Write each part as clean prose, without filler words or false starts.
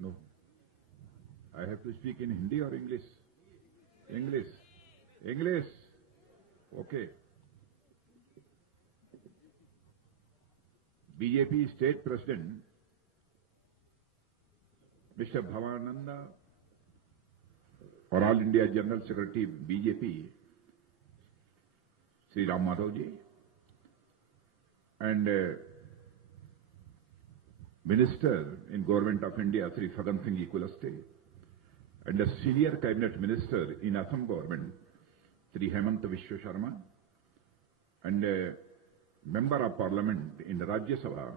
No. I have to speak in Hindi or English? English. English. Okay. BJP State President, Mr. Bhavananda, or All India General Secretary BJP, Sri Ram Madhav ji, and Minister in Government of India, Sri Fagan Singh Equalaste, and the Senior Cabinet Minister in Assam Government, Sri Hemant Vishwa Sharma, and Member of Parliament in the Rajya Sabha,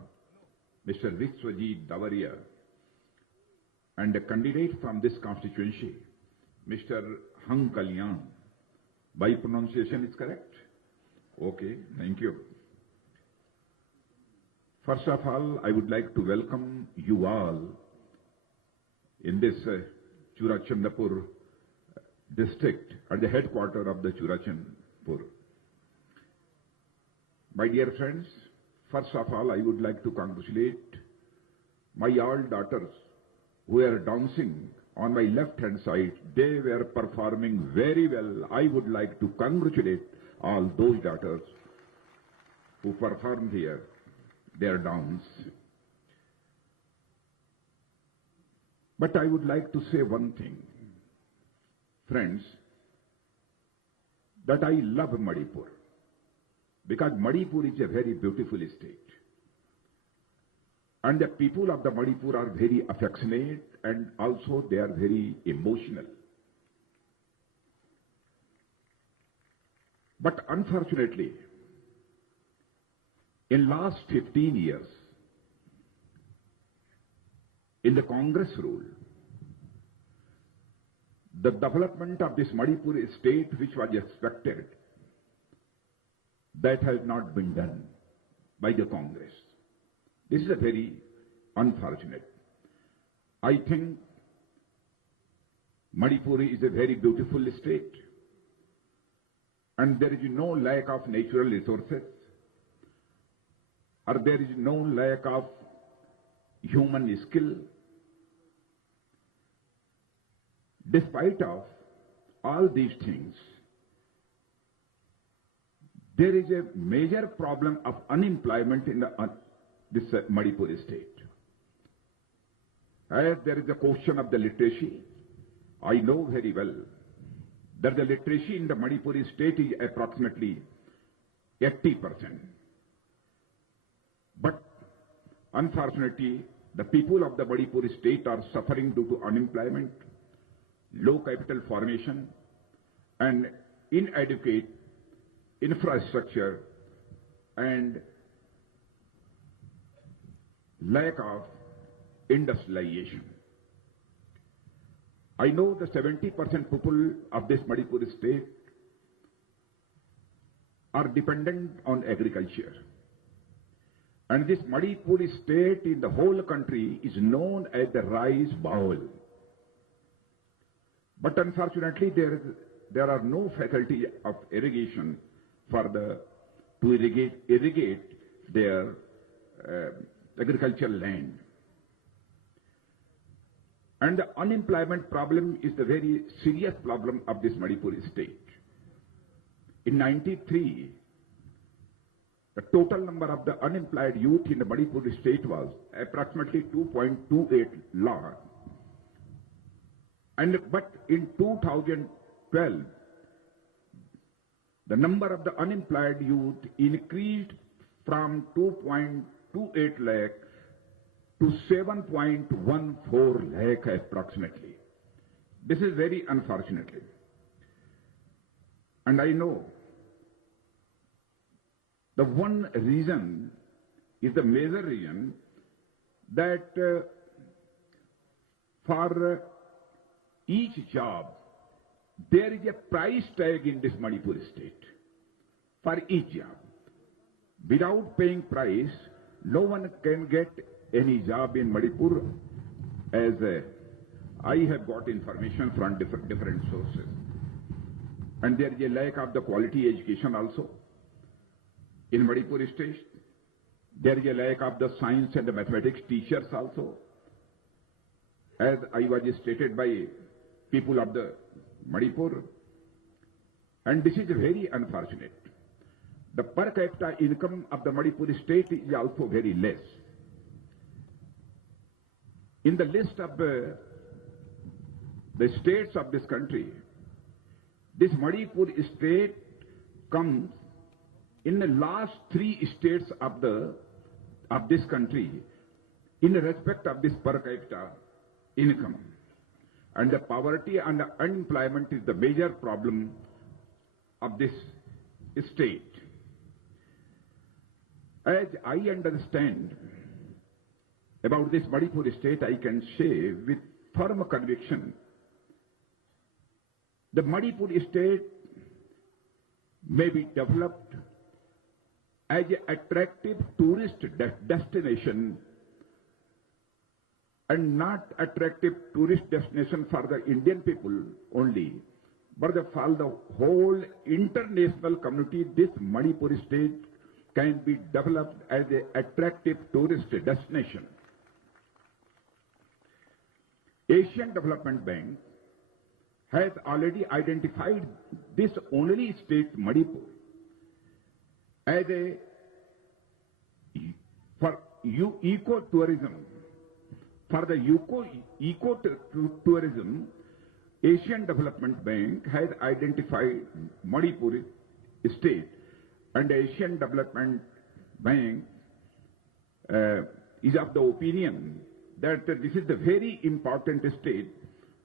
Mr. Vishwajit Davaria, and a candidate from this constituency, Mr. Hang Kalyan. My pronunciation is correct? Okay, thank you. First of all, I would like to welcome you all in this Churachandpur district at the headquarters of the Churachandpur. My dear friends, first of all, I would like to congratulate my all daughters who are dancing on my left-hand side. They were performing very well. I would like to congratulate all those daughters who performed here their dance. But I would like to say one thing, friends, that I love Manipur, because Manipur is a very beautiful state. And the people of the Manipur are very affectionate and also they are very emotional. But unfortunately, in last 15 years, in the Congress rule, the development of this Manipur state which was expected, that has not been done by the Congress. This is a very unfortunate. I think Manipur is a very beautiful state and there is no lack of natural resources or there is no lack of human skill. Despite of all these things, there is a major problem of unemployment in this Manipur state. As there is a question of the literacy, I know very well that the literacy in the Manipur state is approximately 80%. But unfortunately, the people of the Manipur state are suffering due to unemployment, low capital formation, and inadequate infrastructure and lack of industrialization. I know the 70% people of this Manipur state are dependent on agriculture. And this Manipur state in the whole country is known as the rice bowl. But unfortunately, there are no facility of irrigation to irrigate their agricultural land. And the unemployment problem is the very serious problem of this Manipur state. In 93, the total number of the unemployed youth in the Manipur state was approximately 2.28 lakh. But in 2012, the number of the unemployed youth increased from 2.28 lakh to 7.14 lakh approximately. This is very unfortunately. And I know the one reason is the major reason that for each job, there is a price tag in this Manipur state. For each job. Without paying price, no one can get any job in Manipur, as I have got information from different sources. And there is a lack of the quality education also in Manipur state. There is a lack of the science and the mathematics teachers also. as I was stated by people of the Manipur, and this is very unfortunate. The per capita income of the Manipur state is also very less. In the list of the states of this country, this Manipur state comes in the last 3 states of this country in respect of this per capita income. And the poverty and the unemployment is the major problem of this state. As I understand about this Manipur state, I can say with firm conviction, the Manipur state may be developed as an attractive tourist destination and not attractive tourist destination for the Indian people only, but for the whole international community. This Manipur state can be developed as an attractive tourist destination. Asian Development Bank has already identified this only state, Manipur, as for eco-tourism. For the eco-tourism, Asian Development Bank has identified Manipur state, and Asian Development Bank is of the opinion that this is the very important state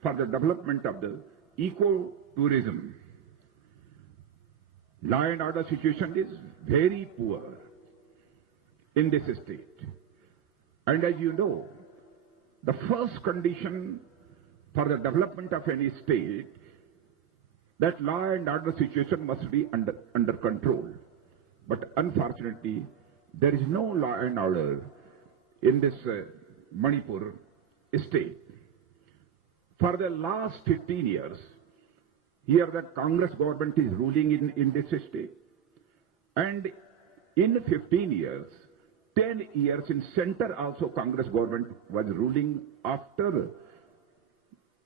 for the development of the eco-tourism. Law and order situation is very poor in this state. And as you know, the first condition for the development of any state, that law and order situation must be under control. But unfortunately, there is no law and order in this Manipur state. For the last 15 years, here the Congress government is ruling in this state. And in 15 years, 10 years in center also Congress government was ruling after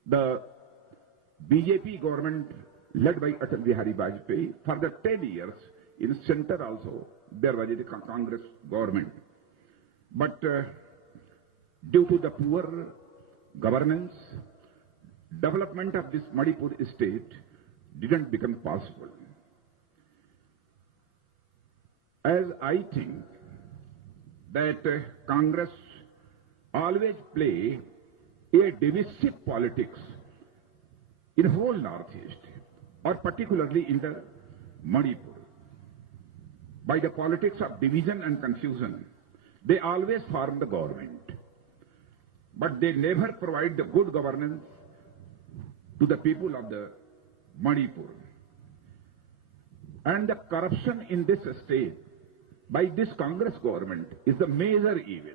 the BJP government led by Atal Bihari Vajpayee. For the 10 years in center also there was a Congress government. But due to the poor governance, development of this Manipur state didn't become possible. As I think that Congress always play a divisive politics in whole Northeast, or particularly in the Manipur. By the politics of division and confusion, they always form the government, but they never provide the good governance to the people of the Manipur. And the corruption in this state by this Congress government is the major evil.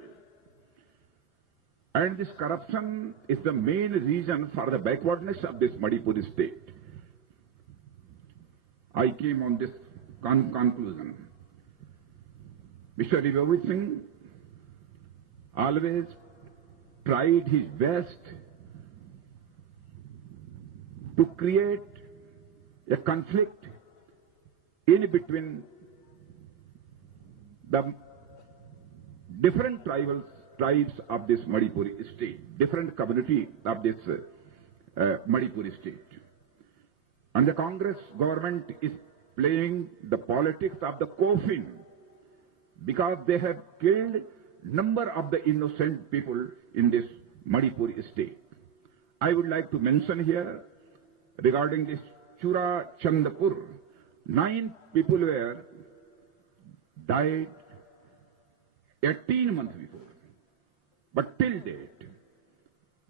And this corruption is the main reason for the backwardness of this Manipur state. I came on this conclusion. Mr. Ribhavit Singh always tried his best to create a conflict in between the different tribes of this Manipur state, different community of this Manipur state. And the Congress government is playing the politics of the coffin because they have killed number of the innocent people in this Manipur state. I would like to mention here regarding this Chura Chandapur, 9 people were died 18 months before. But till date,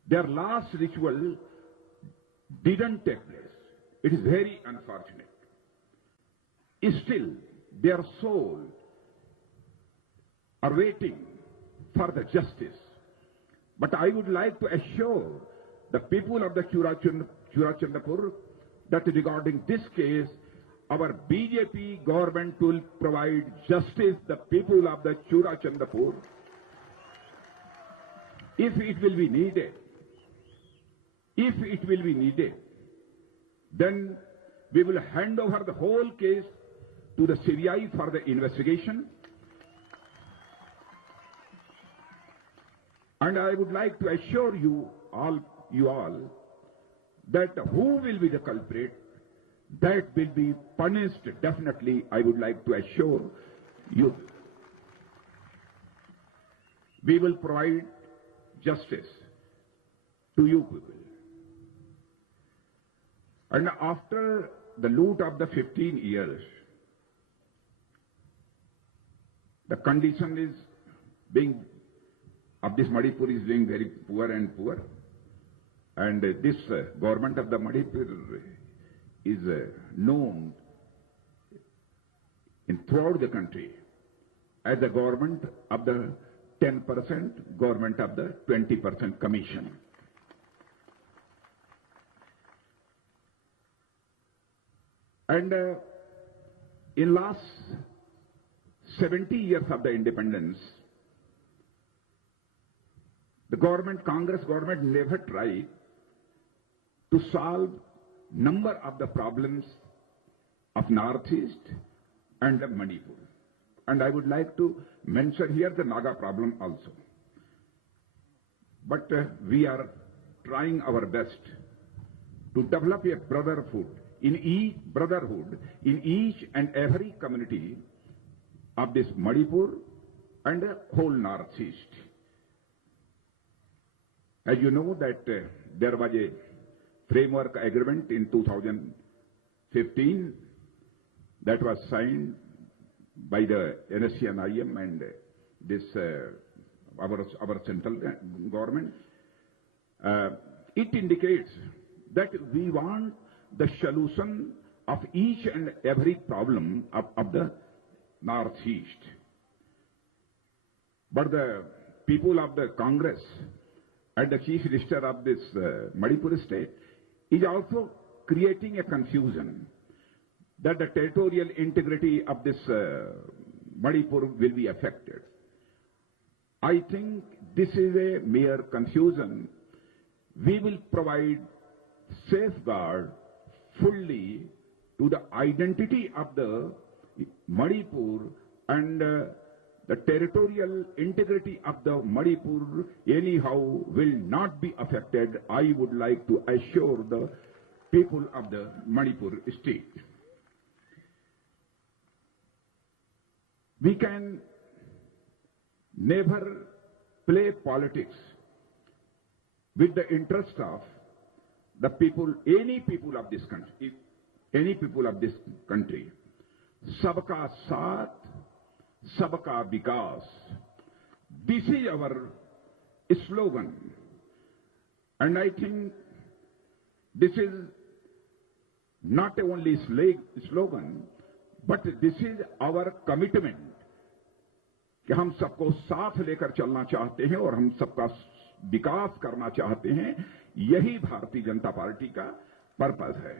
their last ritual didn't take place. It is very unfortunate. Still, their soul are waiting for the justice. But I would like to assure the people of the Chura Chandapur that regarding this case, our BJP government will provide justice to the people of the Chura Chandapur if it will be needed. If it will be needed, then we will hand over the whole case to the CBI for the investigation. And I would like to assure you all that who will be the culprit, that will be punished definitely. I would like to assure you. We will provide justice to you people. And after the loot of the 15 years, the condition is of this Manipur is being very poor and poor. And this government of the Manipur is known throughout the country as the government of the 10%, government of the 20% commission. And in last 70 years of the independence, the government, Congress government never tried to solve number of the problems of Northeast and of Manipur. And I would like to mention here the Naga problem also. But we are trying our best to develop a brotherhood in each and every community of this Manipur and the whole Northeast. As you know that there was a framework agreement in 2015 that was signed by the NSC and IM and this our central government. It indicates that we want the solution of each and every problem of the Northeast. But the people of the Congress and the Chief Minister of this Manipur state is also creating a confusion that the territorial integrity of this Manipur will be affected. I think this is a mere confusion. We will provide safeguard fully to the identity of the Manipur and the territorial integrity of the Manipur anyhow will not be affected. I would like to assure the people of the Manipur state. We can never play politics with the interest of the people, any people of this country, Sabka Saath, Sabka Vikas. This is our slogan. And I think this is not only slogan, but this is our commitment कि हम सबको साथ लेकर चलना चाहते हैं और हम सबका विकास करना चाहते हैं. यही भारतीय जनता पार्टी का पर्पस है.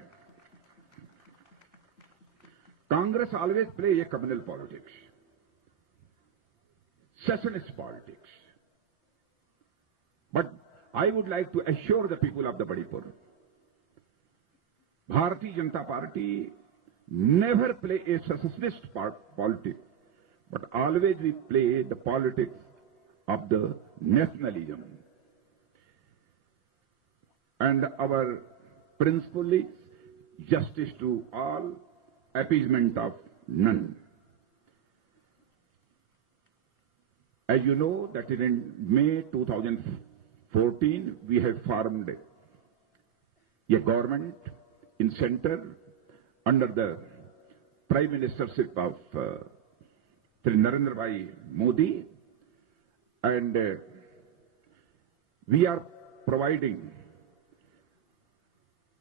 Congress always play a communal politics, secessionist politics. But I would like to assure the people of the Manipur, Bharatiya Janata Party never play a secessionist politics, but always we play the politics of the nationalism. And our principle is justice to all, appeasement of none. As you know that in May 2014 we have formed a government in center under the Prime Ministership of Sri Narendra Bhai Modi, and we are providing,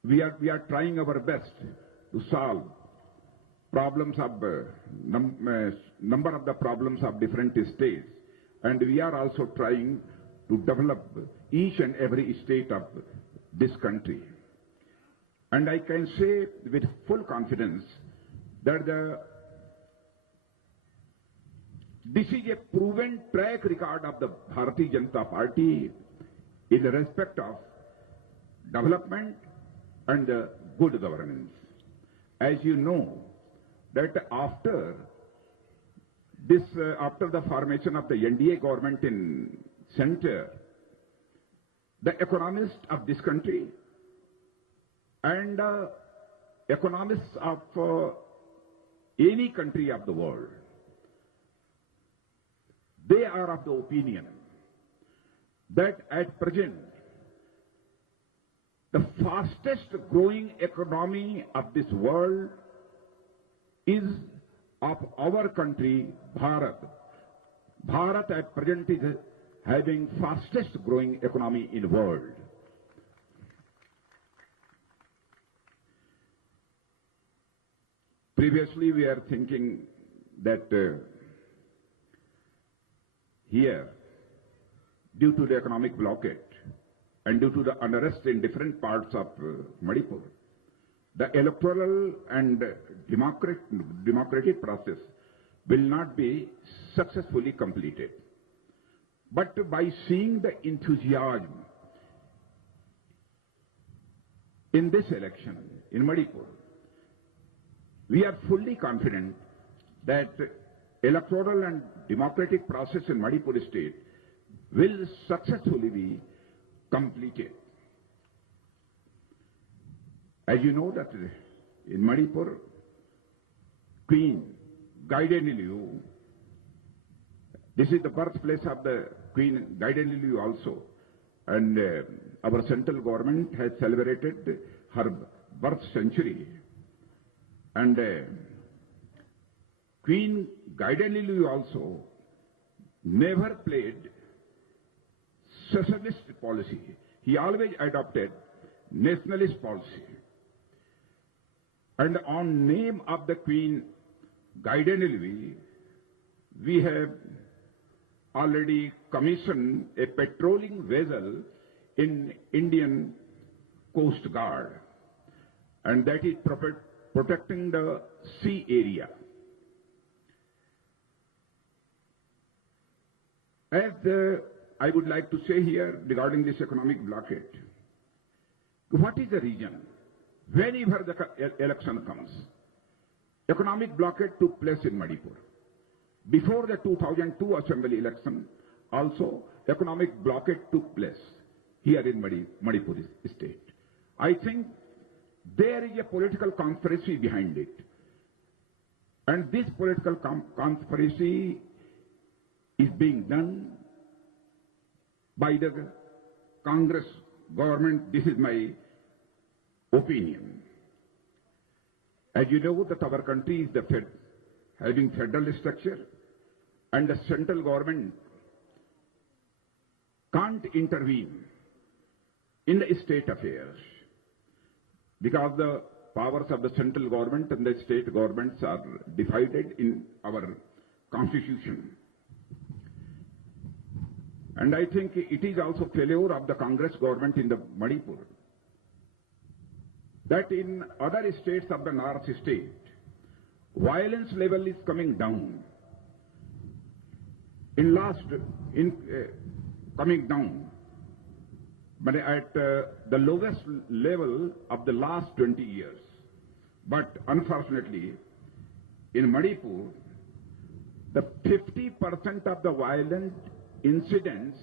we are trying our best to solve problems of number of the problems of different states, and we are also trying to develop each and every state of this country. And I can say with full confidence that this is a proven track record of the Bharatiya Janata Party in respect of development and good governance. As you know, that after the formation of the NDA government in center, the economists of this country and economists of any country of the world, they are of the opinion that at present, the fastest growing economy of this world is of our country, Bharat. Bharat at present is having fastest growing economy in the world. Previously, we are thinking that here, due to the economic blockade and due to the unrest in different parts of Manipur, the electoral and democratic process will not be successfully completed. But by seeing the enthusiasm in this election in Manipur, we are fully confident that electoral and democratic process in Manipur state will successfully be completed. As you know that in Manipur, Queen Gaidanilu, this is the birthplace of the Queen Gaidanilu also, and our central government has celebrated her birth century. And Queen Gaidanilu also never played socialist policy. He always adopted nationalist policy. And on name of the Queen Gaidanilu, we have already commissioned a patrolling vessel in Indian Coast Guard, and that is protecting the sea area. As I would like to say here regarding this economic blockade, what is the reason? Whenever the election comes, economic blockade took place in Manipur. Before the 2002 assembly election, also economic blockade took place here in Manipur state. I think there is a political conspiracy behind it. And this political conspiracy is being done by the Congress government. This is my opinion. As you know that our country is having federal structure, and the central government can't intervene in the state affairs because the powers of the central government and the state governments are divided in our constitution. And I think it is also failure of the Congress government in the Manipur that in other states of the North state, violence level is coming down. Coming down, but at the lowest level of the last 20 years. But unfortunately, in Manipur, the 50% of the violent incidents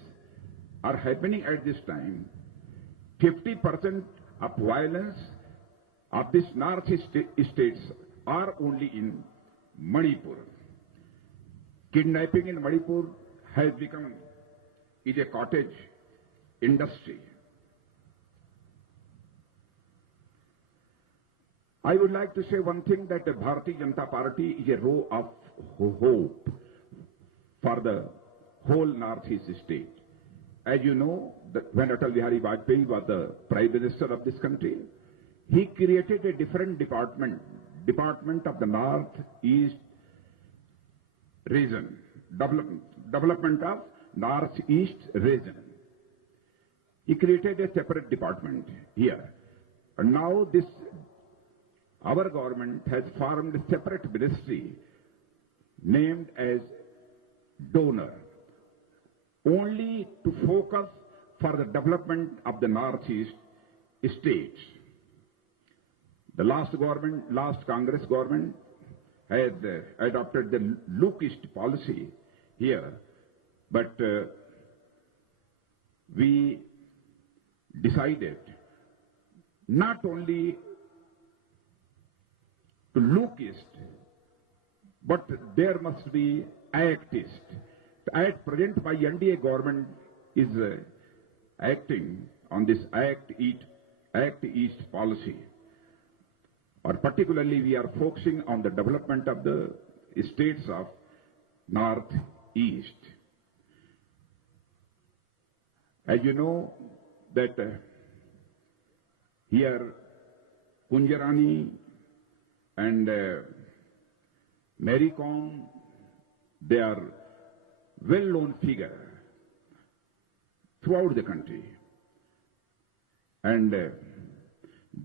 are happening at this time. 50% of violence of these northeast states are only in Manipur. Kidnapping in Manipur has become a cottage industry. I would like to say one thing, that the Bharatiya Janata Party is a ray of hope for the whole northeast state. As you know, when Atal Bihari Vajpayee was the Prime Minister of this country, he created a different department of the Northeast region, development of Northeast region. He created a separate department here. And now our government has formed a separate ministry named as donor, only to focus for the development of the Northeast states. The last Congress government had adopted the look east policy here, but we decided not only to look east, but there must be act east. The act present by NDA government is acting on this act east policy. Or particularly we are focusing on the development of the states of Northeast. As you know that here Kunjarani and Mary Kom, they are well-known figure throughout the country. And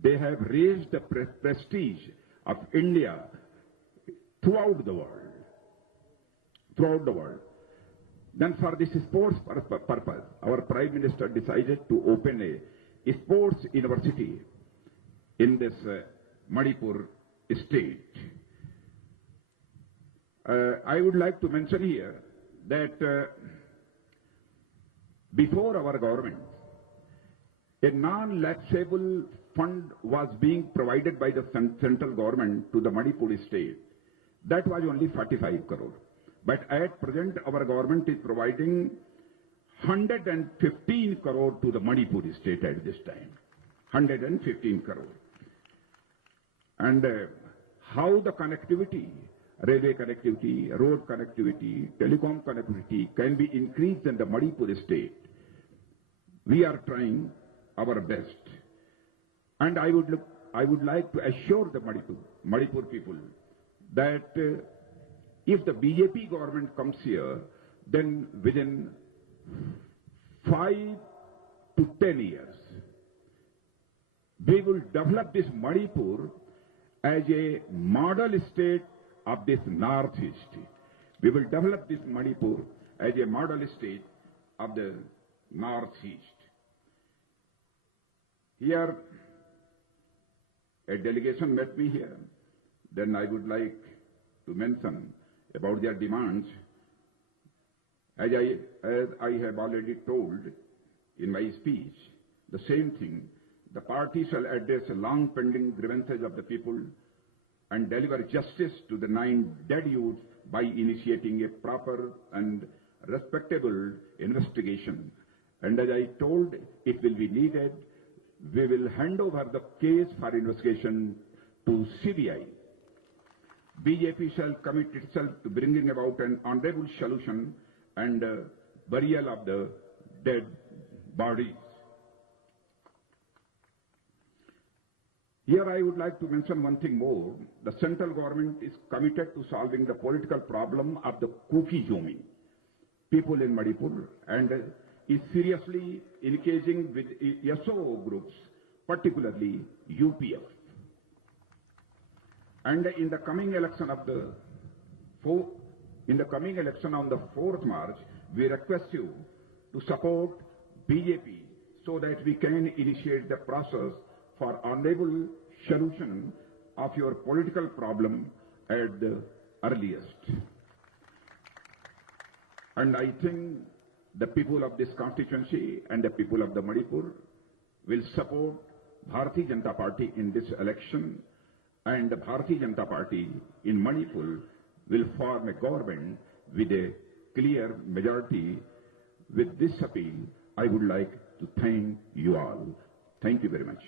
they have raised the prestige of India throughout the world. Then for this sports purpose, our Prime Minister decided to open a sports university in this Manipur state. I would like to mention here that before our government, a non-lapsable fund was being provided by the central government to the Manipur state. That was only 45 crore. But at present, our government is providing 115 crore to the Manipur state at this time. 115 crore. And how the connectivity, railway connectivity, road connectivity, telecom connectivity can be increased in the Manipur state, we are trying our best. And I would like to assure the Manipur people that if the BJP government comes here, then within 5 to 10 years, we will develop this Manipur as a model state of this Northeast. We will develop this Manipur as a model state of the Northeast. Here, a delegation met me here. Then I would like to mention about their demands. As I have already told in my speech, the same thing. The party shall address long pending grievances of the people and deliver justice to the 9 dead youths by initiating a proper and respectable investigation. And as I told, it will be needed, we will hand over the case for investigation to CBI. BJP shall commit itself to bringing about an honorable solution and burial of the dead bodies. Here I would like to mention one thing more. The central government is committed to solving the political problem of the Kuki-Zomi people in Manipur and is seriously engaging with SO groups, particularly UPF. And in the coming election on the 4th March, we request you to support BJP so that we can initiate the process for honorable solution of your political problem at the earliest. And I think the people of this constituency and the people of the Manipur will support Bharatiya Janata Party in this election, and the Bharatiya Janata Party in Manipur will form a government with a clear majority. With this appeal, I would like to thank you all. Thank you very much.